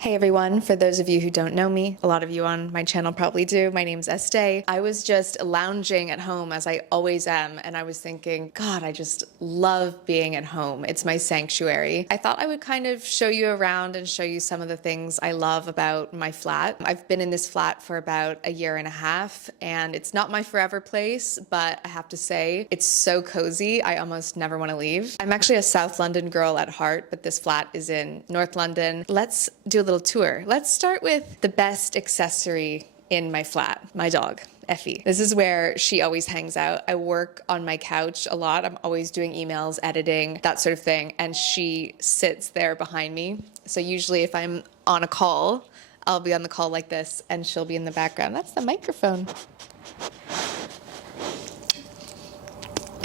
Hey everyone, for those of you who don't know me, a lot of you on my channel probably do, my name's Estée. I was just lounging at home as I always am, and I was thinking, God, I just love being at home. It's my sanctuary. I thought I would kind of show you around and show you some of the things I love about my flat. I've been in this flat for about a year and a half, and it's not my forever place, but I have to say, it's so cozy, I almost never want to leave. I'm actually a South London girl at heart, but this flat is in North London. Let's do a little tour. Let's start with the best accessory in my flat, my dog, Effie. This is where she always hangs out. I work on my couch a lot. I'm always doing emails, editing, that sort of thing, and she sits there behind me. So usually if I'm on a call, I'll be on the call like this, and she'll be in the background. That's the microphone.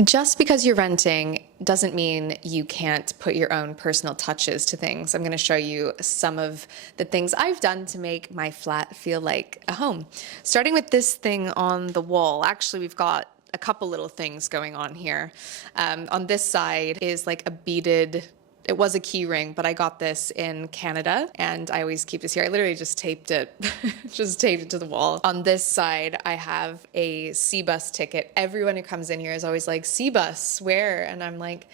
Just because you're renting doesn't mean you can't put your own personal touches to things. I'm going to show you some of the things I've done to make my flat feel like a home. Starting with this thing on the wall. Actually, we've got a couple little things going on here. On this side is like a beaded, it was a key ring, but I got this in Canada and I always keep this here. I literally just taped it, just taped it to the wall. On this side, I have a C-bus ticket. Everyone who comes in here is always like, C-bus, where? And I'm like,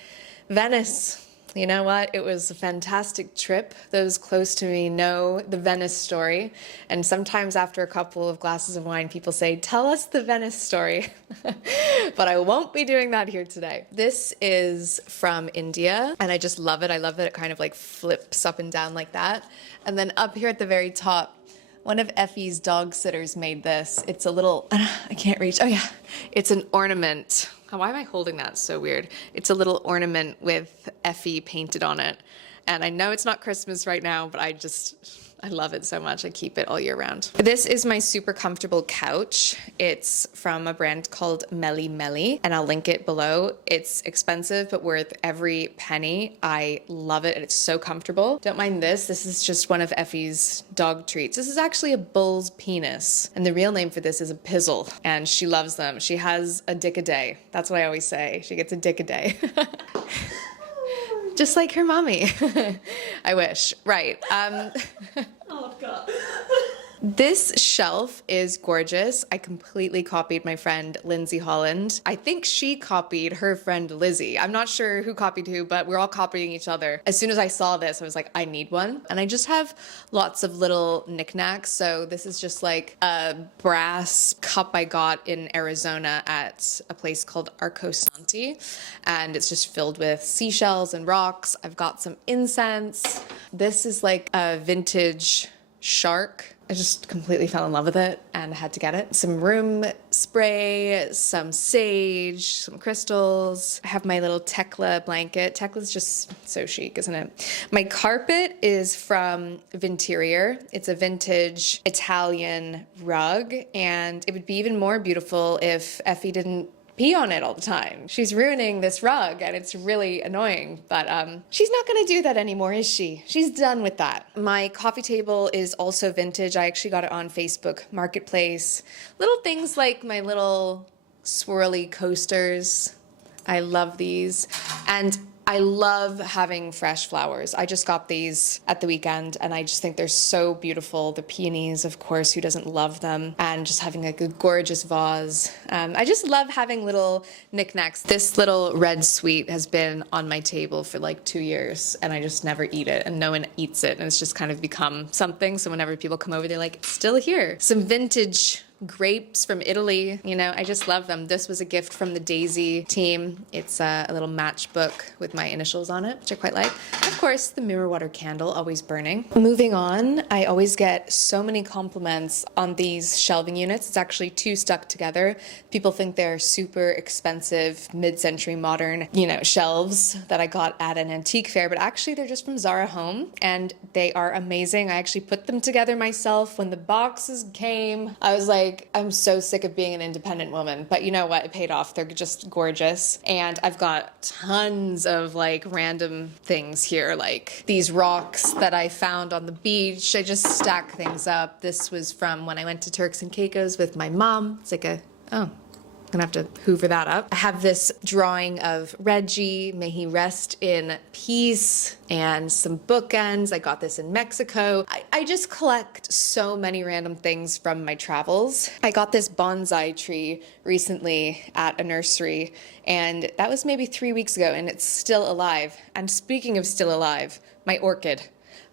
Venice. You know what? It was a fantastic trip. Those close to me know the Venice story. And sometimes after a couple of glasses of wine, people say, tell us the Venice story. But I won't be doing that here today. This is from India, and I just love it. I love that it kind of like flips up and down like that. And then up here at the very top, one of Effie's dog sitters made this. It's a little, I can't reach. Oh yeah, it's an ornament. Why am I holding that? So weird. It's a little ornament with Effie painted on it. And I know it's not Christmas right now, but I love it so much. I keep it all year round. This is my super comfortable couch. It's from a brand called Meli, and I'll link it below. It's expensive, but worth every penny. I love it, and it's so comfortable. Don't mind this. This is just one of Effie's dog treats. This is actually a bull's penis, and the real name for this is a pizzle, and she loves them. She has a dick a day. That's what I always say. She gets a dick a day. Just like her mommy. I wish. Right. Oh, God. This shelf is gorgeous. I completely copied my friend Lindsay Holland. I think she copied her friend Lizzie. I'm not sure who copied who, but we're all copying each other. As soon as I saw this, I was like, I need one. And I just have lots of little knickknacks. So this is just like a brass cup I got in Arizona at a place called Aarke. And it's just filled with seashells and rocks. I've got some incense. This is like a vintage shark. I just completely fell in love with it and had to get it. Some room spray, some sage, some crystals. I have my little TEKLA blanket. TEKLA's just so chic, isn't it? My carpet is from Vinterior. It's a vintage Italian rug, and it would be even more beautiful if Effie didn't pee on it all the time. She's ruining this rug and it's really annoying, but she's not gonna do that anymore, is she? She's done with that. My coffee table is also vintage. I actually got it on Facebook Marketplace. Little things like my little swirly coasters. I love these. And I love having fresh flowers. I just got these at the weekend and I just think they're so beautiful. The peonies, of course, who doesn't love them? And just having like a gorgeous vase. I just love having little knickknacks. This little red sweet has been on my table for like 2 years and I just never eat it and no one eats it and it's just kind of become something. So whenever people come over, they're like, it's still here. Some vintage grapes from Italy, you know, I just love them. This was a gift from the Daisy team. It's a little matchbook with my initials on it, which I quite like. Of course, the mirror water candle, always burning. Moving on, I always get so many compliments on these shelving units. It's actually 2 stuck together. People think they're super expensive, mid-century modern, you know, shelves that I got at an antique fair, but actually they're just from Zara Home and they are amazing. I actually put them together myself. When the boxes came, I was like, I'm so sick of being an independent woman, but you know what? It paid off. They're just gorgeous. And I've got tons of like random things here, like these rocks that I found on the beach. I just stack things up. This was from when I went to Turks and Caicos with my mom. It's like a, oh, Gonna have to hoover that up. I have this drawing of Reggie, may he rest in peace, and some bookends. I got this in Mexico. I just collect so many random things from my travels. I got this bonsai tree recently at a nursery, and that was maybe 3 weeks ago, and it's still alive. And speaking of still alive, my orchid.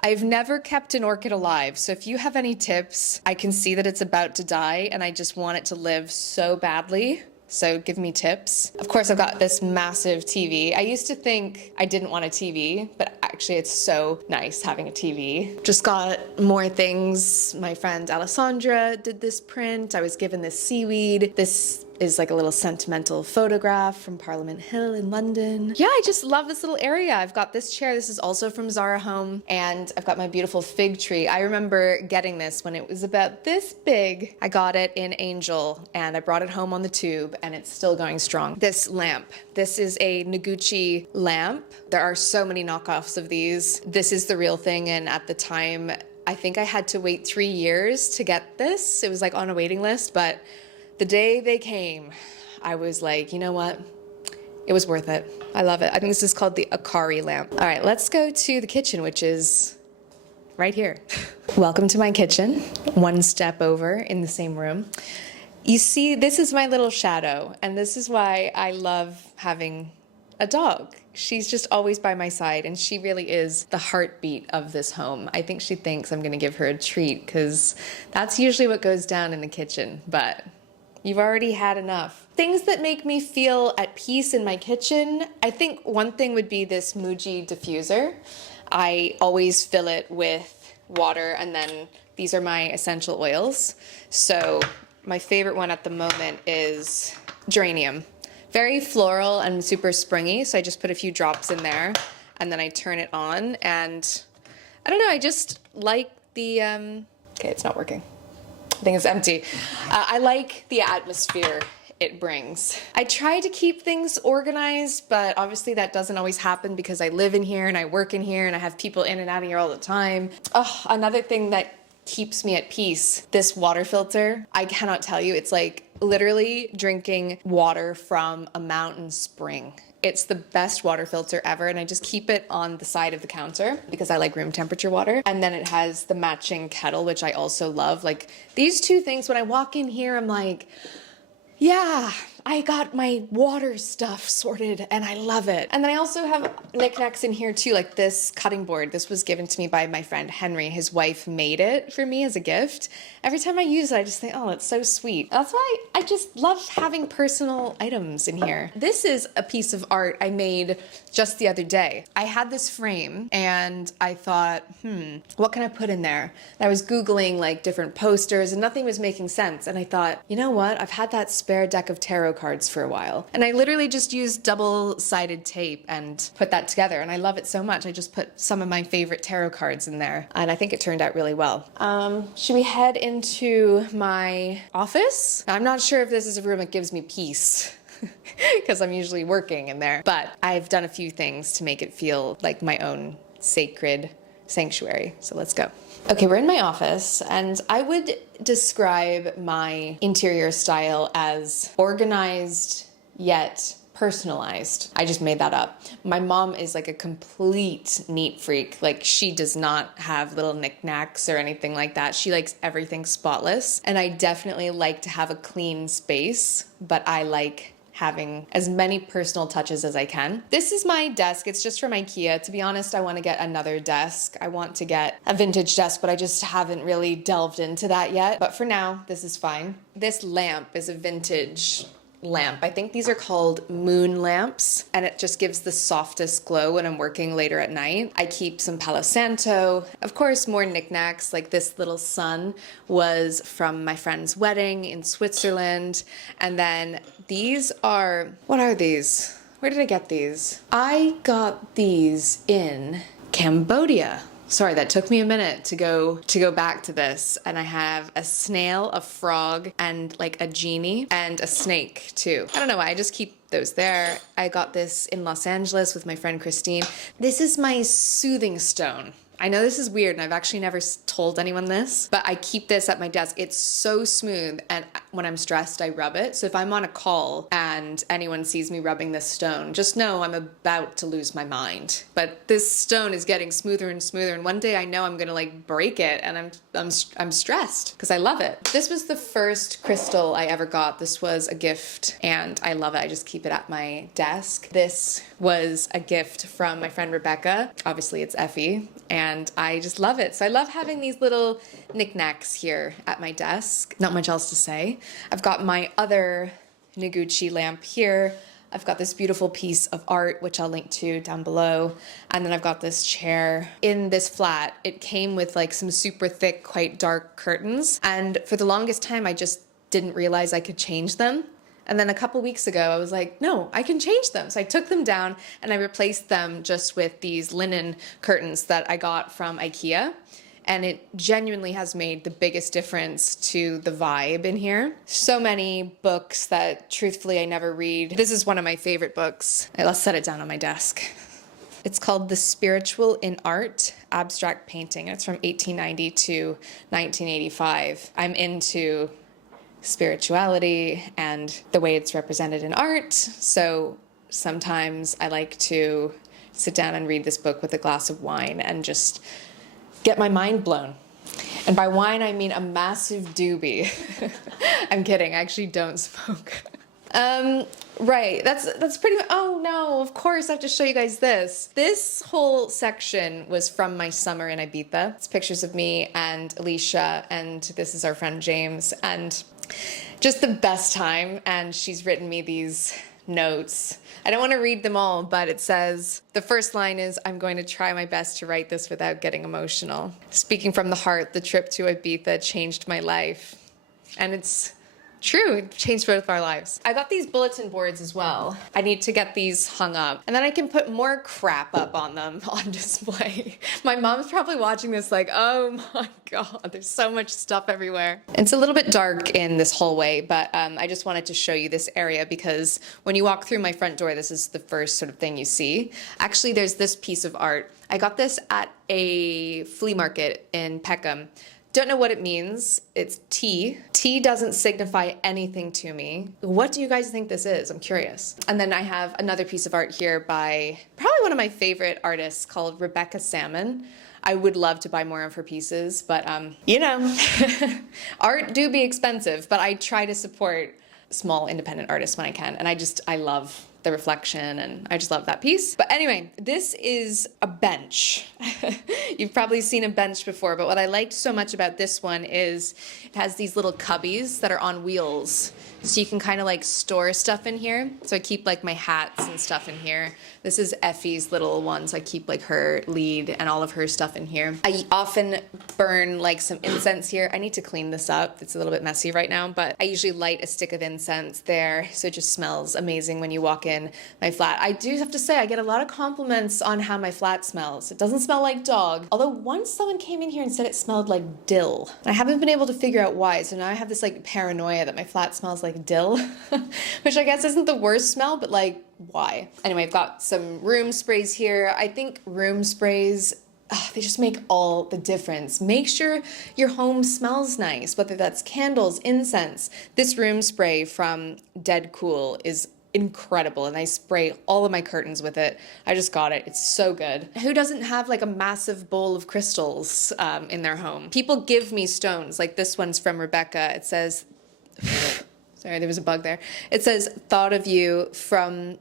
I've never kept an orchid alive, so if you have any tips, I can see that it's about to die and I just want it to live so badly. So give me tips. Of course, I've got this massive TV. I used to think I didn't want a TV, but actually it's so nice having a TV. Just got more things. My friend Alessandra did this print. I was given this seaweed. This is like a little sentimental photograph from Parliament Hill in London. Yeah, I just love this little area. I've got this chair. This is also from Zara Home. And I've got my beautiful fig tree. I remember getting this when it was about this big. I got it in Angel and I brought it home on the tube and it's still going strong. This lamp. This is a Noguchi lamp. There are so many knockoffs of these. This is the real thing, and at the time, I think I had to wait 3 years to get this. It was like on a waiting list, but the day they came, I was like, you know what? It was worth it. I love it. I think this is called the Akari lamp. All right, let's go to the kitchen, which is right here. Welcome to my kitchen. One step over in the same room. You see, this is my little shadow, and this is why I love having a dog. She's just always by my side, and she really is the heartbeat of this home. I think she thinks I'm gonna give her a treat, because that's usually what goes down in the kitchen, but you've already had enough. Things that make me feel at peace in my kitchen, I think one thing would be this Muji Diffuser. I always fill it with water, and then these are my essential oils. So my favorite one at the moment is geranium. Very floral and super springy, so I just put a few drops in there, and then I turn it on, and I don't know, I just like the, okay, it's not working. I think it's empty. I like the atmosphere it brings. I try to keep things organized, but obviously that doesn't always happen because I live in here and I work in here and I have people in and out of here all the time. Oh, another thing that keeps me at peace, this water filter. I cannot tell you, it's like literally drinking water from a mountain spring. It's the best water filter ever, and I just keep it on the side of the counter because I like room temperature water. And then it has the matching kettle, which I also love. Like these two things, when I walk in here, I'm like, yeah, I got my water stuff sorted and I love it. And then I also have knickknacks in here too, like this cutting board. This was given to me by my friend Henry. His wife made it for me as a gift. Every time I use it, I just think, oh, it's so sweet. That's why I just love having personal items in here. This is a piece of art I made just the other day. I had this frame and I thought, what can I put in there? And I was Googling like different posters and nothing was making sense. And I thought, you know what? I've had that spare deck of tarot cards for a while. And I literally just used double-sided tape and put that together. And I love it so much. I just put some of my favorite tarot cards in there. And I think it turned out really well. Should we head into my office? I'm not sure if this is a room that gives me peace because I'm usually working in there. But I've done a few things to make it feel like my own sacred sanctuary. So let's go. Okay, we're in my office, and I would describe my interior style as organized yet personalized. I just made that up. My mom is like a complete neat freak. Like she does not have little knickknacks or anything like that. She likes everything spotless, and I definitely like to have a clean space, but I like having as many personal touches as I can. This is my desk. It's just from IKEA. To be honest, I want to get another desk. I want to get a vintage desk, but I just haven't really delved into that yet. But for now, this is fine. This lamp is a vintage lamp. I think these are called moon lamps, and it just gives the softest glow when I'm working later at night. I keep some Palo Santo. Of course, more knickknacks, like this little sun was from my friend's wedding in Switzerland. And then these are, what are these? Where did I get these? I got these in Cambodia. Sorry, that took me a minute to go back to this. And I have a snail, a frog, and like a genie, and a snake too. I don't know why, I just keep those there. I got this in Los Angeles with my friend Christine. This is my soothing stone. I know this is weird and I've actually never told anyone this, but I keep this at my desk. It's so smooth, and when I'm stressed, I rub it. So if I'm on a call and anyone sees me rubbing this stone, just know I'm about to lose my mind. But this stone is getting smoother and smoother, and one day I know I'm gonna like break it, and I'm stressed because I love it. This was the first crystal I ever got. This was a gift and I love it. I just keep it at my desk. This was a gift from my friend Rebecca. Obviously it's Effie, and I just love it. So I love having these little knickknacks here at my desk. Not much else to say. I've got my other Noguchi lamp here. I've got this beautiful piece of art, which I'll link to down below. And then I've got this chair. In this flat, it came with like some super thick, quite dark curtains. And for the longest time, I just didn't realize I could change them. And then a couple weeks ago, I was like, no, I can change them. So I took them down and I replaced them just with these linen curtains that I got from IKEA. And it genuinely has made the biggest difference to the vibe in here. So many books that truthfully I never read. This is one of my favorite books. I'll set it down on my desk. It's called The Spiritual in Art, Abstract Painting. It's from 1890 to 1985. I'm into spirituality and the way it's represented in art. So sometimes I like to sit down and read this book with a glass of wine and just get my mind blown. And by wine, I mean a massive doobie. I'm kidding, I actually don't smoke. Right, that's pretty much, oh no, of course I have to show you guys this. This whole section was from my summer in Ibiza. It's pictures of me and Alicia, and this is our friend James, and just the best time. And she's written me these notes. I don't want to read them all, but it says, the first line is, I'm going to try my best to write this without getting emotional. Speaking from the heart, the trip to Ibiza changed my life. And it's true, it changed both of our lives. I got these bulletin boards as well. I need to get these hung up, and then I can put more crap up on them on display. My mom's probably watching this like, oh my God, there's so much stuff everywhere. It's a little bit dark in this hallway, but I just wanted to show you this area because when you walk through my front door, this is the first sort of thing you see. Actually, there's this piece of art. I got this at a flea market in Peckham. Don't know what it means. It's tea. Tea doesn't signify anything to me. What do you guys think this is? I'm curious. And then I have another piece of art here by probably one of my favorite artists called Rebecca Salmon. I would love to buy more of her pieces, but you know, art do be expensive, but I try to support small independent artists when I can. And I love the reflection, and I just love that piece. But anyway, this is a bench. You've probably seen a bench before, but what I liked so much about this one is it has these little cubbies that are on wheels. So you can kind of like store stuff in here. So I keep like my hats and stuff in here. This is Effie's little one, so I keep like her lead and all of her stuff in here. I often burn like some incense here. I need to clean this up. It's a little bit messy right now, but I usually light a stick of incense there, so it just smells amazing when you walk in my flat. I do have to say, I get a lot of compliments on how my flat smells. It doesn't smell like dog. Although once someone came in here and said it smelled like dill. I haven't been able to figure out why, so now I have this like paranoia that my flat smells like dill, which I guess isn't the worst smell, but like, why? Anyway, I've got some room sprays here. I think room sprays, they just make all the difference. Make sure your home smells nice, whether that's candles, incense. This room spray from Dead Cool is incredible, and I spray all of my curtains with it. I just got it. It's so good. Who doesn't have like a massive bowl of crystals in their home? People give me stones. Like this one's from Rebecca. It says, sorry, there was a bug there. It says, thought of you from,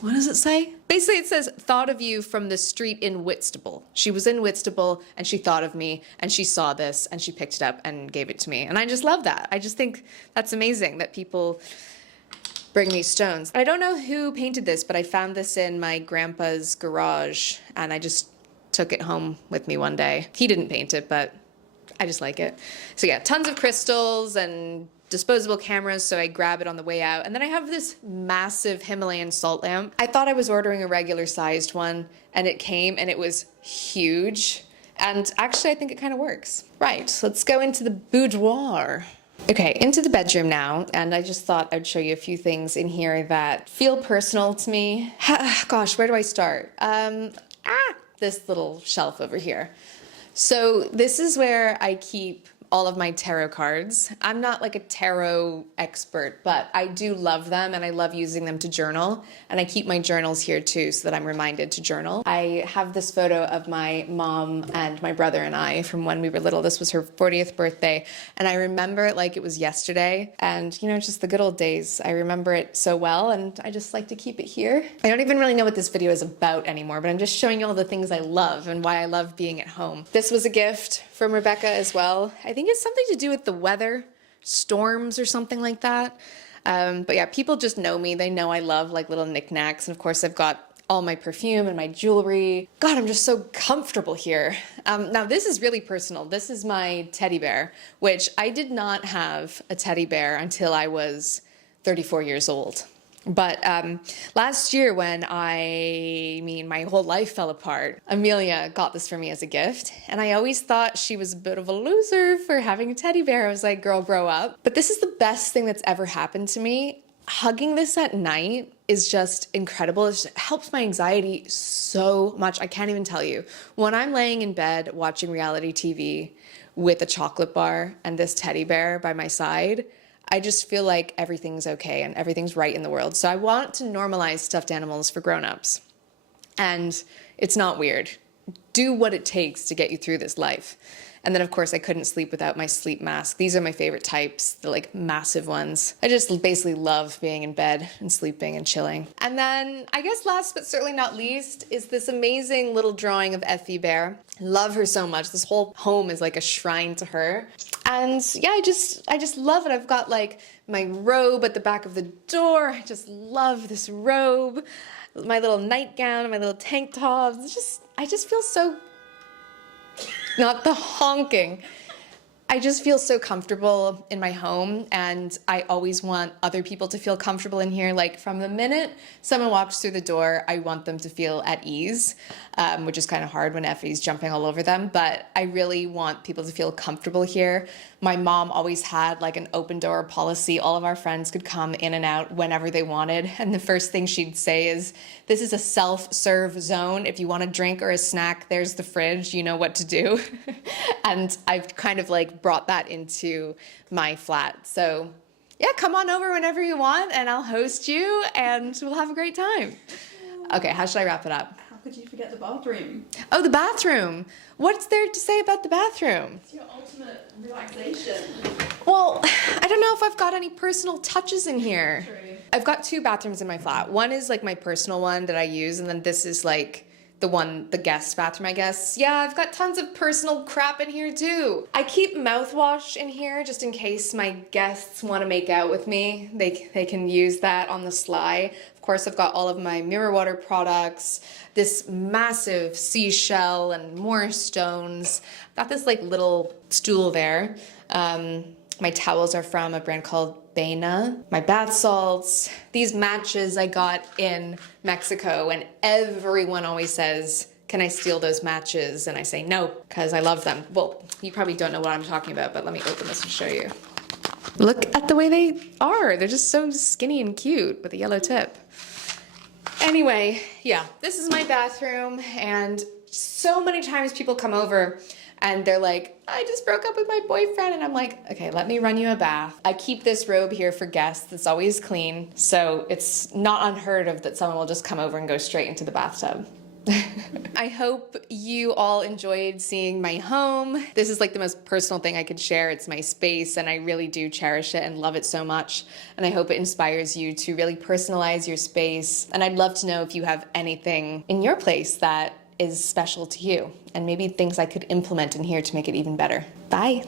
what does it say? Basically, it says, thought of you from the street in Whitstable. She was in Whitstable and she thought of me and she saw this and she picked it up and gave it to me. And I just love that. I just think that's amazing that people bring me stones. I don't know who painted this, but I found this in my grandpa's garage and I just took it home with me one day. He didn't paint it, but I just like it. So yeah, tons of crystals and disposable cameras, so I grab it on the way out. And then I have this massive Himalayan salt lamp. I thought I was ordering a regular sized one, and it came and it was huge. And actually, I think it kind of works. Right, let's go into the boudoir. Okay, into the bedroom now, and I just thought I'd show you a few things in here that feel personal to me. Gosh, where do I start? this little shelf over here. So this is where I keep all of my tarot cards. I'm not like a tarot expert, but I do love them and I love using them to journal. And I keep my journals here too so that I'm reminded to journal. I have this photo of my mom and my brother and I from when we were little. This was her 40th birthday. And I remember it like it was yesterday. And you know, just the good old days. I remember it so well and I just like to keep it here. I don't even really know what this video is about anymore, but I'm just showing you all the things I love and why I love being at home. This was a gift from Rebecca as well. I think it's something to do with the weather, storms or something like that. But yeah, people just know me. They know I love like little knickknacks. And of course I've got all my perfume and my jewelry. God, I'm just so comfortable here. Now this is really personal. This is my teddy bear, which I did not have a teddy bear until I was 34 years old. But last year when my whole life fell apart, Amelia got this for me as a gift. And I always thought she was a bit of a loser for having a teddy bear. I was like, girl, grow up. But this is the best thing that's ever happened to me. Hugging this at night is just incredible. It helps my anxiety so much. I can't even tell you. When I'm laying in bed watching reality TV with a chocolate bar and this teddy bear by my side, I just feel like everything's okay and everything's right in the world. So I want to normalize stuffed animals for grown-ups. And it's not weird. Do what it takes to get you through this life. And then of course I couldn't sleep without my sleep mask. These are my favorite types, the like massive ones. I just basically love being in bed and sleeping and chilling. And then I guess last but certainly not least is this amazing little drawing of Effie Bear. Love her so much. This whole home is like a shrine to her. And yeah, I just love it. I've got like my robe at the back of the door. I just love this robe. My little nightgown, my little tank tops. I just feel so, not the honking. I just feel so comfortable in my home and I always want other people to feel comfortable in here. Like from the minute someone walks through the door, I want them to feel at ease, which is kind of hard when Effie's jumping all over them, but I really want people to feel comfortable here. My mom always had like an open door policy. All of our friends could come in and out whenever they wanted. And the first thing she'd say is, this is a self-serve zone. If you want a drink or a snack, there's the fridge, you know what to do. And I've kind of like brought that into my flat. So yeah, come on over whenever you want and I'll host you and we'll have a great time. Okay, how should I wrap it up? How could you forget the bathroom? Oh, the bathroom. What's there to say about the bathroom? It's your ultimate relaxation. Well, I don't know if I've got any personal touches in here. True. I've got two bathrooms in my flat. One is like my personal one that I use, and then this is like the guest bathroom, I guess. Yeah, I've got tons of personal crap in here too. I keep mouthwash in here just in case my guests want to make out with me. They can use that on the sly. Of course, I've got all of my mirror water products, this massive seashell and more stones. I've got this like little stool there. My towels are from a brand called Bena. My bath salts, these matches I got in Mexico, and everyone always says, can I steal those matches? And I say no, because I love them. Well, you probably don't know what I'm talking about, but let me open this and show you. Look at the way they are. They're just so skinny and cute with a yellow tip. Anyway, yeah, this is my bathroom, and so many times people come over and they're like, I just broke up with my boyfriend. And I'm like, okay, let me run you a bath. I keep this robe here for guests. It's always clean. So it's not unheard of that someone will just come over and go straight into the bathtub. I hope you all enjoyed seeing my home. This is like the most personal thing I could share. It's my space and I really do cherish it and love it so much. And I hope it inspires you to really personalize your space. And I'd love to know if you have anything in your place that is special to you and maybe things I could implement in here to make it even better. Bye.